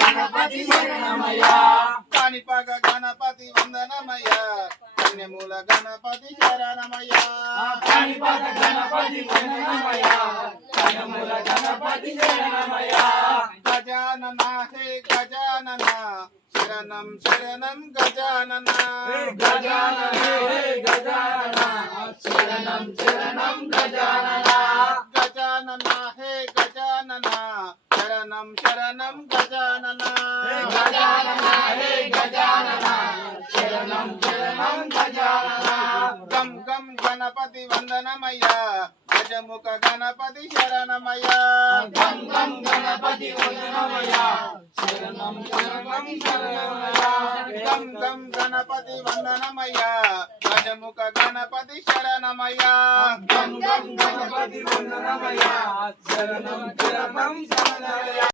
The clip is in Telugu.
గణపతి శరణమయ్య కాణిపాక గణపతి వందనమయ్య కన్యమూల గణపతి శరణమయ్య కాణిపాక గణపతి వందనమయ్య కన్యమూల గణపతి శరణమయ్య గజానన హే గజానన శరణం శరణం గజానన గజానన హే గజానన శరణం శరణం గజానన గజానన హే గజానన శరణం శరణం గజానన గజానన హే గజానన శరణం శరణం గజానన గం గం గణపతి వందనమయ్య గజముఖ గణపతి శరణమయ్య గం గం గణపతి వందనమయ్య శరణం శరణం శరణమయ్య గం గం గణపతి వందనమయ్య గజముఖ గణపతి శరణమయ్య గం గం గణపతి వందనమయ్య శరణం శరణం శరణమయ్య